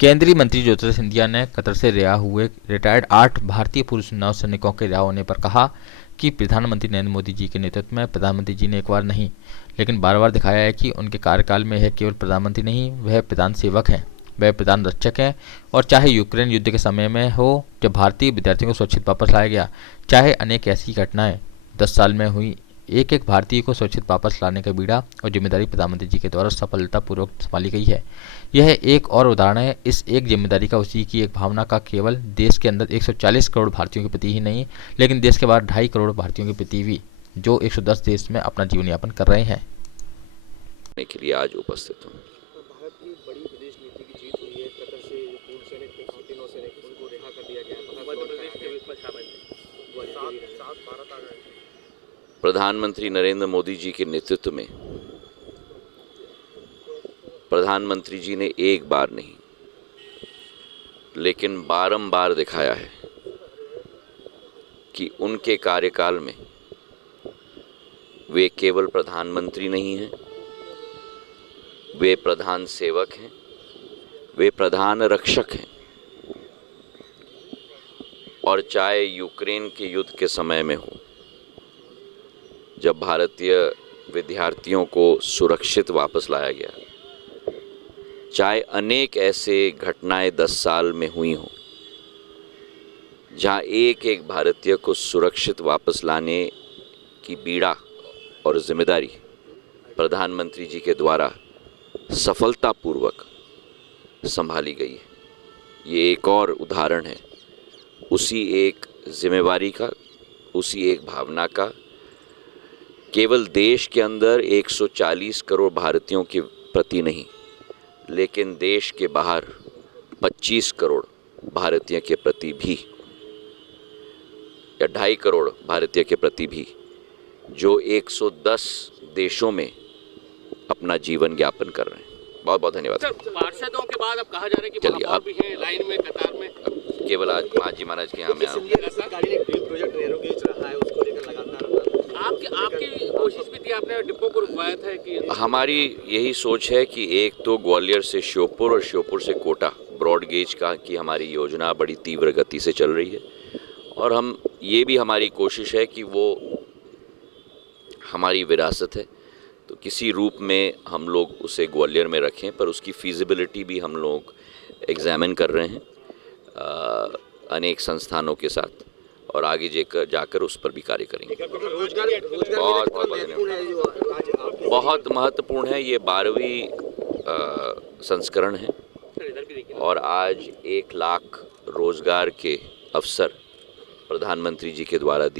केंद्रीय मंत्री ज्योतिरादित्य सिंधिया ने कतर से रिहा हुए रिटायर्ड 8 भारतीय पुरुष नौसैनिकों के रिहा होने पर कहा कि प्रधानमंत्री नरेंद्र मोदी जी के नेतृत्व में प्रधानमंत्री जी ने एक बार नहीं लेकिन बार बार दिखाया है कि उनके कार्यकाल में यह केवल प्रधानमंत्री नहीं, वह प्रधान सेवक हैं, वह प्रधान रक्षक हैं। और चाहे यूक्रेन युद्ध के समय में हो जब भारतीय विद्यार्थियों को सुरक्षित वापस लाया गया, चाहे अनेक ऐसी घटनाएं 10 साल में हुई, एक एक भारतीय को सुरक्षित वापस लाने का बीड़ा और जिम्मेदारी प्रधानमंत्री जी के द्वारा सफलतापूर्वक संभाली गई है। यह एक और उदाहरण है इस एक जिम्मेदारी का, उसी की एक भावना का, केवल देश के अंदर 140 करोड़ भारतीयों के प्रति ही नहीं लेकिन देश के बाहर 2.5 करोड़ भारतीयों के प्रति भी, जो 110 देश में अपना जीवन यापन कर रहे हैं। के लिए आज उपस्थित हूँ। भारत की बड़ी विदेश नीति की जीत हुई है। कतर से पूर्व सैनिक थे, भारतीय नौसैनिक, उनको रिहा कर दिया गया। मध्य प्रदेश के इसमें शामिल सात भारत आ गए। प्रधानमंत्री नरेंद्र मोदी जी के नेतृत्व में प्रधानमंत्री जी ने एक बार नहीं लेकिन बारंबार दिखाया है कि उनके कार्यकाल में वे केवल प्रधानमंत्री नहीं हैं, वे प्रधान सेवक हैं, वे प्रधान रक्षक हैं। और चाहे यूक्रेन के युद्ध के समय में हो, जब भारतीय विद्यार्थियों को सुरक्षित वापस लाया गया, चाहे अनेक ऐसे घटनाएं 10 साल में हुई हों जहां एक एक भारतीय को सुरक्षित वापस लाने की बीड़ा और जिम्मेदारी प्रधानमंत्री जी के द्वारा सफलतापूर्वक संभाली गई है। ये एक और उदाहरण है उसी एक जिम्मेवारी का, उसी एक भावना का। केवल देश के अंदर 140 करोड़ भारतीयों के प्रति नहीं लेकिन देश के बाहर 25 करोड़ भारतीय के प्रति भी, या 2.5 करोड़ भारतीय के प्रति भी, जो 110 देशों में अपना जीवन यापन कर रहे हैं। बहुत बहुत धन्यवाद। पार्षदों के बाद अब कहा जा रहा है कि चलिए आप भी हैं लाइन में, कतार में। केवल आज मांझी महाराज के यहाँ में प्रोजेक्ट नहरों के रहा है, उसको लेकर लगातार आपकी कोशिश भी थी, आपने डिब्बों को रुकवाया था कि हमारी यही सोच है कि एक तो ग्वालियर से श्योपुर और श्योपुर से कोटा ब्रॉड गेज का की हमारी योजना बड़ी तीव्र गति से चल रही है। और हम ये भी हमारी कोशिश है कि वो हमारी विरासत है तो किसी रूप में हम लोग उसे ग्वालियर में रखें, पर उसकी फीजिबिलिटी भी हम लोग एग्जामिन कर रहे हैं अनेक संस्थानों के साथ, और आगे जाकर उस पर भी कार्य करेंगे। बहुत महत्वपूर्ण है। ये 12वीं संस्करण है और आज 1 लाख रोजगार के अवसर प्रधानमंत्री जी के द्वारा दिए।